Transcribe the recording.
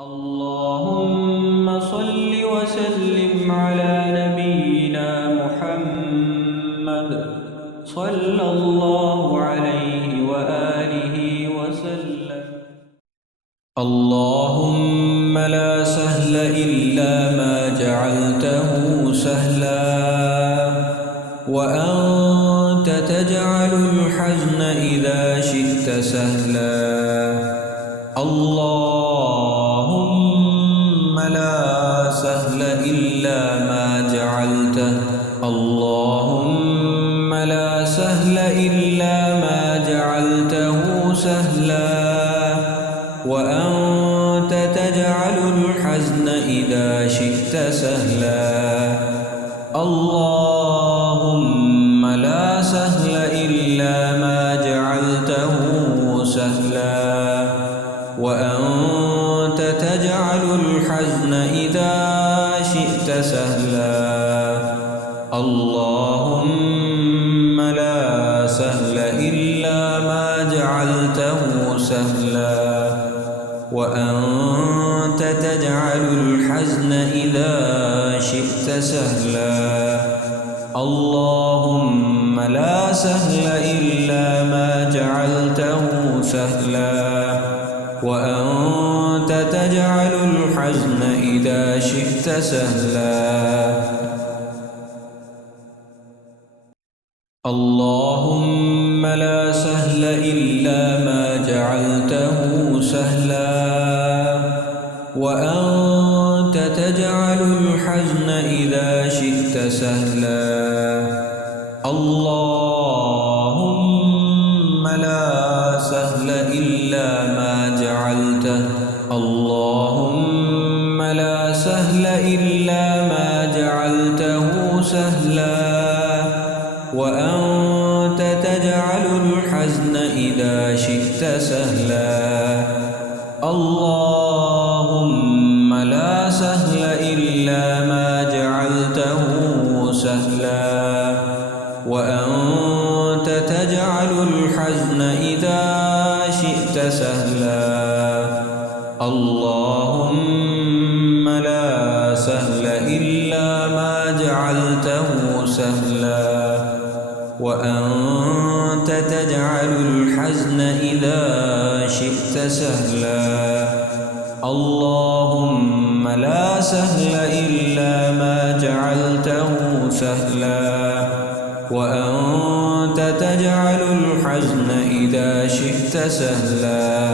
اللهم صل وسلم على نبينا محمد صلى الله عليه وآله وسلم. اللهم لا سهل إلا ما جعلته سهلا وأنت تجعل الحزن إذا شئت سهلا. اللهم لا سهل إلا ما جعلته اللهم لا سهل إلا ما جعلته سهلا وأنت تجعل الحزن إذا شئت سهلا. اللهم لا سهل إلا ما جعلته سهلا وأنت تجعل الحزن إذا شئت سهلا. اللهم لا سهل إلا ما جعلته سهلا وأنت تجعل الحزن إذا شئت سهلا. اللهم لا سهل إلا ما جعلته سهلا وأنت تجعل الحزن إذا شئت سهلا. اللهم لا سهل إلا ما جعلته سهلا وأنت تجعل الحزن إذا شئت سهلا. اللهم لا سهل إلا ما جعلته اللهم لا سهل إلا ما جعلته سهلا وأنت تجعل الحزن إذا شئت سهلا. اللهم لا سهل إلا ما جعلته سهلا وأنت تجعل الحزن إذا شئت سهلا. اللهم لا سهل إلا ما جعلته سهلا وأنت تجعل الحزن إذا شئت سهلا. اللهم لا سهل إلا ما جعلته سهلا وأنت تجعل الحزن إذا شئت سهلا.